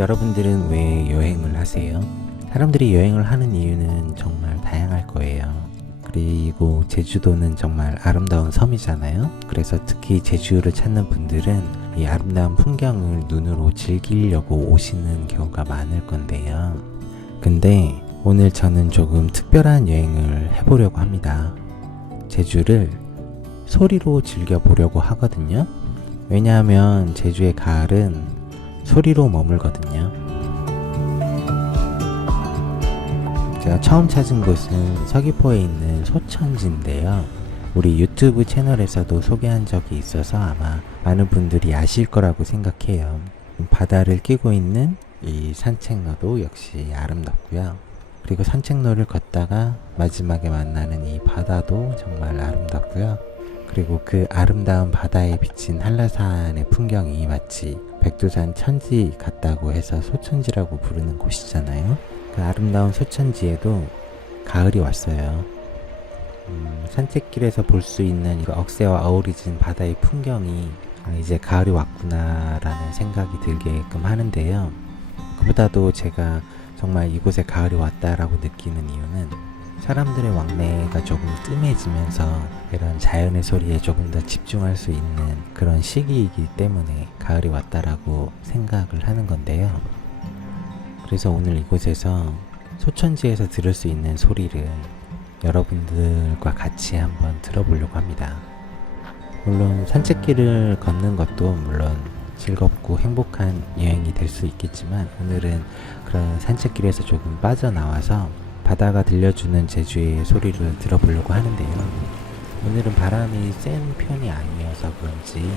여러분들은 왜 여행을 하세요? 사람들이 여행을 하는 이유는 정말 다양할 거예요. 그리고 제주도는 정말 아름다운 섬이잖아요. 그래서 특히 제주를 찾는 분들은 이 아름다운 풍경을 눈으로 즐기려고 오시는 경우가 많을 건데요. 근데 오늘 저는 조금 특별한 여행을 해보려고 합니다. 제주를 소리로 즐겨보려고 하거든요. 왜냐하면 제주의 가을은 소리로 머물거든요. 제가 처음 찾은 곳은 서귀포에 있는 소천지인데요. 우리 유튜브 채널에서도 소개한 적이 있어서 아마 많은 분들이 아실 거라고 생각해요. 바다를 끼고 있는 이 산책로도 역시 아름답고요. 그리고 산책로를 걷다가 마지막에 만나는 이 바다도 정말 아름답고요. 그리고 그 아름다운 바다에 비친 한라산의 풍경이 마치 백두산 천지 같다고 해서 소천지라고 부르는 곳이잖아요. 그 아름다운 소천지에도 가을이 왔어요. 산책길에서 볼 수 있는 그 억새와 어우러진 바다의 풍경이 이제 가을이 왔구나라는 생각이 들게끔 하는데요. 그보다도 제가 정말 이곳에 가을이 왔다라고 느끼는 이유는 사람들의 왕래가 조금 뜸해지면서 이런 자연의 소리에 조금 더 집중할 수 있는 그런 시기이기 때문에 가을이 왔다라고 생각을 하는 건데요. 그래서 오늘 이곳에서 소천지에서 들을 수 있는 소리를 여러분들과 같이 한번 들어보려고 합니다. 물론 산책길을 걷는 것도 물론 즐겁고 행복한 여행이 될 수 있겠지만 오늘은 그런 산책길에서 조금 빠져나와서 바다가 들려주는 제주의 소리를 들어보려고 하는데요. 오늘은 바람이 센 편이 아니어서 그런지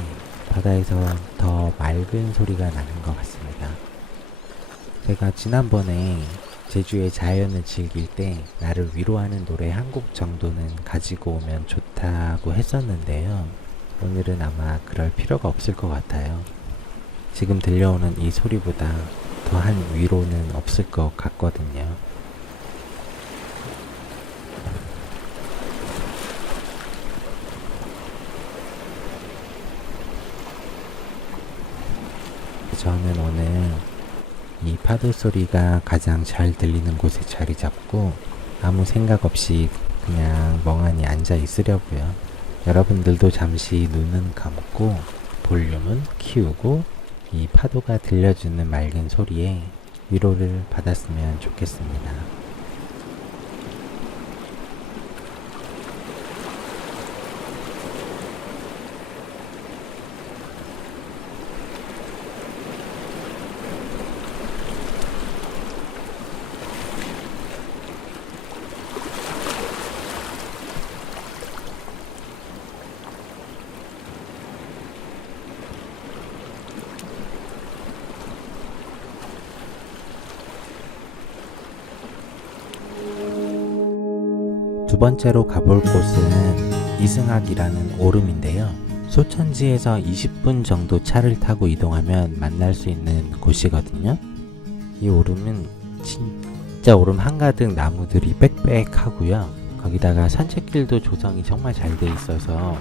바다에서 더 맑은 소리가 나는 것 같습니다. 제가 지난번에 제주의 자연을 즐길 때 나를 위로하는 노래 한 곡 정도는 가지고 오면 좋다고 했었는데요. 오늘은 아마 그럴 필요가 없을 것 같아요. 지금 들려오는 이 소리보다 더한 위로는 없을 것 같거든요. 저는 오늘 이 파도 소리가 가장 잘 들리는 곳에 자리 잡고 아무 생각 없이 그냥 멍하니 앉아 있으려고요. 여러분들도 잠시 눈은 감고 볼륨은 키우고 이 파도가 들려주는 맑은 소리에 위로를 받았으면 좋겠습니다. 두 번째로 가볼 곳은 이승학이라는 오름인데요. 소천지에서 20분 정도 차를 타고 이동하면 만날 수 있는 곳이거든요. 이 오름은 진짜 오름 한가득 나무들이 빽빽하고요. 거기다가 산책길도 조성이 정말 잘 돼 있어서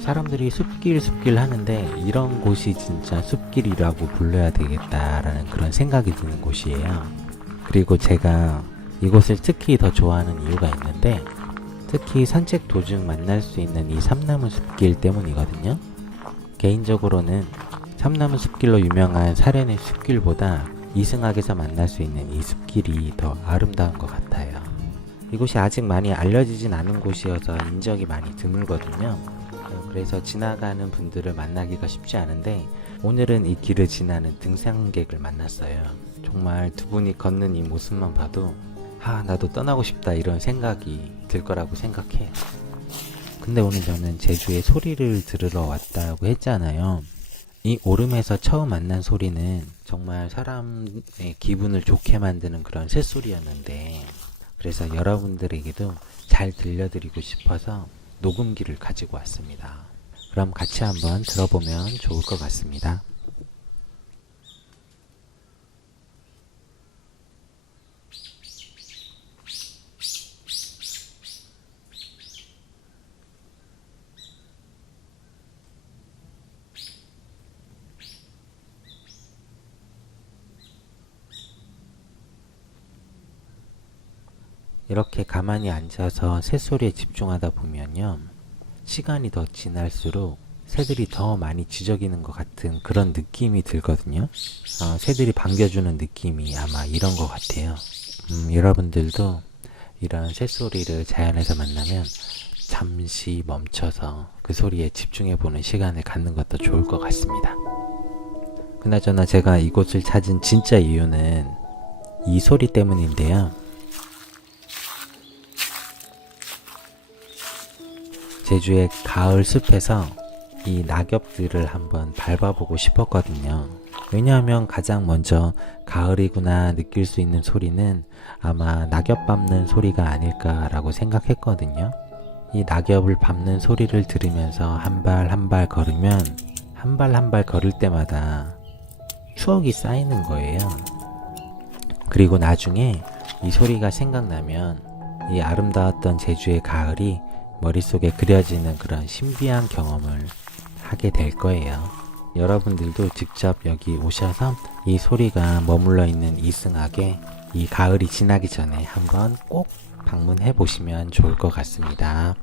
사람들이 숲길 하는데 이런 곳이 진짜 숲길이라고 불러야 되겠다라는 그런 생각이 드는 곳이에요. 그리고 제가 이곳을 특히 더 좋아하는 이유가 있는데 특히 산책 도중 만날 수 있는 이 삼나무 숲길 때문이거든요. 개인적으로는 삼나무 숲길로 유명한 사려니 숲길보다 이승학에서 만날 수 있는 이 숲길이 더 아름다운 것 같아요. 이곳이 아직 많이 알려지진 않은 곳이어서 인적이 많이 드물거든요. 그래서 지나가는 분들을 만나기가 쉽지 않은데 오늘은 이 길을 지나는 등산객을 만났어요. 정말 두 분이 걷는 이 모습만 봐도 나도 떠나고 싶다 이런 생각이 들 거라고 생각해요. 근데 오늘 저는 제주의 소리를 들으러 왔다고 했잖아요. 이 오름에서 처음 만난 소리는 정말 사람의 기분을 좋게 만드는 그런 새소리였는데 그래서 여러분들에게도 잘 들려드리고 싶어서 녹음기를 가지고 왔습니다. 그럼 같이 한번 들어보면 좋을 것 같습니다. 이렇게 가만히 앉아서 새소리에 집중하다 보면요, 시간이 더 지날수록 새들이 더 많이 지저귀는 것 같은 그런 느낌이 들거든요. 새들이 반겨주는 느낌이 아마 이런 것 같아요. 여러분들도 이런 새소리를 자연에서 만나면 잠시 멈춰서 그 소리에 집중해보는 시간을 갖는 것도 좋을 것 같습니다. 그나저나 제가 이곳을 찾은 진짜 이유는 이 소리 때문인데요. 제주의 가을 숲에서 이 낙엽들을 한번 밟아보고 싶었거든요. 왜냐하면 가장 먼저 가을이구나 느낄 수 있는 소리는 아마 낙엽 밟는 소리가 아닐까라고 생각했거든요. 이 낙엽을 밟는 소리를 들으면서 한 발 한 발 걸으면 한 발 한 발 걸을 때마다 추억이 쌓이는 거예요. 그리고 나중에 이 소리가 생각나면 이 아름다웠던 제주의 가을이 머릿속에 그려지는 그런 신비한 경험을 하게 될 거예요. 여러분들도 직접 여기 오셔서 이 소리가 머물러 있는 이승학에 이 가을이 지나기 전에 한번 꼭 방문해 보시면 좋을 것 같습니다.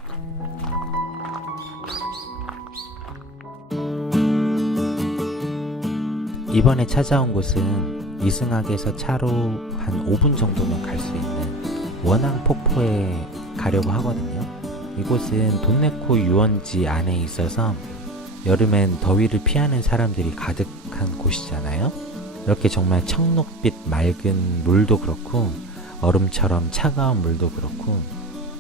이번에 찾아온 곳은 이승학에서 차로 한 5분 정도면 갈 수 있는 원앙 폭포에 가려고 하거든요. 이곳은 돈네코 유원지 안에 있어서 여름엔 더위를 피하는 사람들이 가득한 곳이잖아요. 이렇게 정말 청록빛 맑은 물도 그렇고 얼음처럼 차가운 물도 그렇고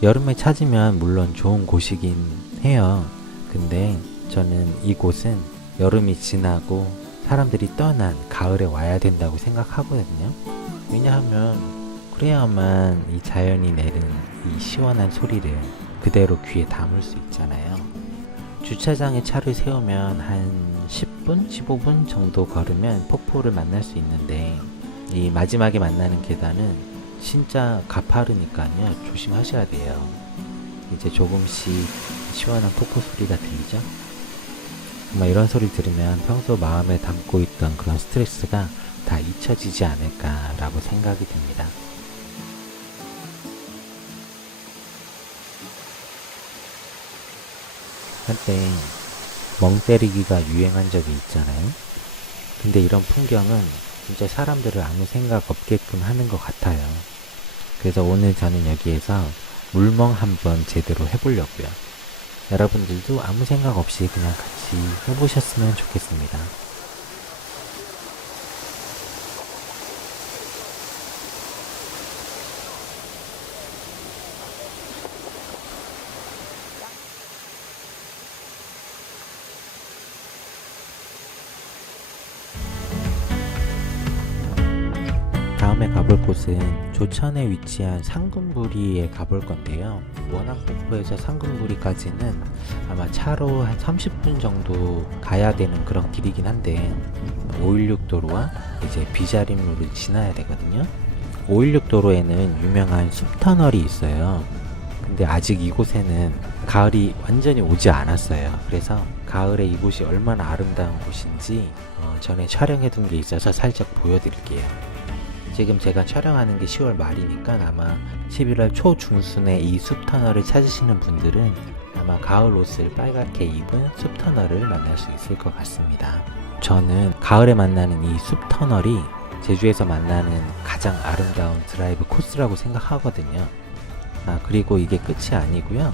여름에 찾으면 물론 좋은 곳이긴 해요. 근데 저는 이곳은 여름이 지나고 사람들이 떠난 가을에 와야 된다고 생각하거든요. 왜냐하면 그래야만 이 자연이 내는 이 시원한 소리를 그대로 귀에 담을 수 있잖아요. 주차장에 차를 세우면 한 10분, 15분 정도 걸으면 폭포를 만날 수 있는데 이 마지막에 만나는 계단은 진짜 가파르니까요. 조심하셔야 돼요. 이제 조금씩 시원한 폭포 소리가 들리죠? 정말 이런 소리 들으면 평소 마음에 담고 있던 그런 스트레스가 다 잊혀지지 않을까라고 생각이 듭니다. 한때 멍 때리기가 유행한 적이 있잖아요. 근데 이런 풍경은 진짜 사람들을 아무 생각 없게끔 하는 것 같아요. 그래서 오늘 저는 여기에서 물멍 한번 제대로 해보려고요. 여러분들도 아무 생각 없이 그냥 같이 해보셨으면 좋겠습니다. 다음에 가볼 곳은 조천에 위치한 상금부리에 가볼 건데요. 원앙폭포에서 상금부리까지는 아마 차로 한 30분 정도 가야 되는 그런 길이긴 한데 516 도로와 이제 비자림로를 지나야 되거든요. 516 도로에는 유명한 숲터널이 있어요. 근데 아직 이곳에는 가을이 완전히 오지 않았어요. 그래서 가을에 이곳이 얼마나 아름다운 곳인지 전에 촬영해둔 게 있어서 살짝 보여드릴게요. 지금 제가 촬영하는 게 10월 말이니까 아마 11월 초중순에 이 숲터널을 찾으시는 분들은 아마 가을 옷을 빨갛게 입은 숲터널을 만날 수 있을 것 같습니다. 저는 가을에 만나는 이 숲터널이 제주에서 만나는 가장 아름다운 드라이브 코스라고 생각하거든요. 그리고 이게 끝이 아니고요.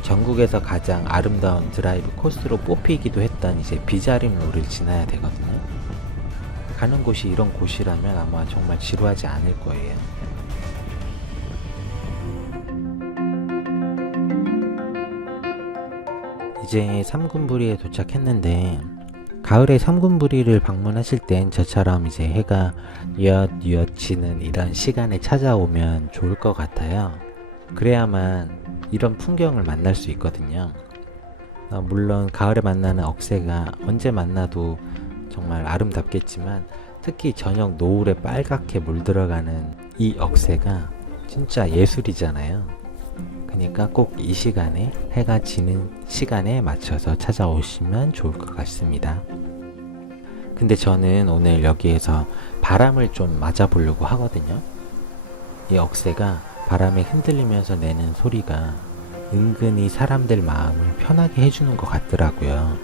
전국에서 가장 아름다운 드라이브 코스로 뽑히기도 했던 이제 비자림로를 지나야 되거든요. 가는 곳이 이런 곳이라면 아마 정말 지루하지 않을 거예요. 이제 삼군부리에 도착했는데 가을에 삼군부리를 방문하실 땐 저처럼 이제 해가 뉘엿뉘엿 지는 이런 시간에 찾아오면 좋을 것 같아요. 그래야만 이런 풍경을 만날 수 있거든요. 물론 가을에 만나는 억새가 언제 만나도 정말 아름답겠지만 특히 저녁 노을에 빨갛게 물들어가는 이 억새가 진짜 예술이잖아요. 그러니까 꼭 이 시간에 해가 지는 시간에 맞춰서 찾아오시면 좋을 것 같습니다. 근데 저는 오늘 여기에서 바람을 좀 맞아보려고 하거든요. 이 억새가 바람에 흔들리면서 내는 소리가 은근히 사람들 마음을 편하게 해주는 것 같더라고요.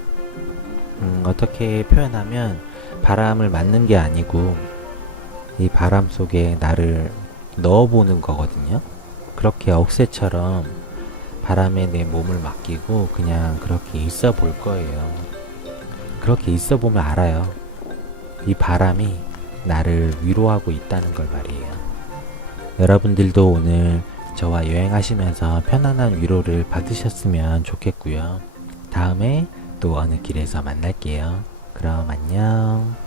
어떻게 표현하면 바람을 맞는 게 아니고 이 바람 속에 나를 넣어보는 거거든요. 그렇게 억새처럼 바람에 내 몸을 맡기고 그냥 그렇게 있어 볼 거예요. 그렇게 있어 보면 알아요. 이 바람이 나를 위로하고 있다는 걸 말이에요. 여러분들도 오늘 저와 여행하시면서 편안한 위로를 받으셨으면 좋겠고요. 다음에 또 어느 길에서 만날게요. 그럼 안녕.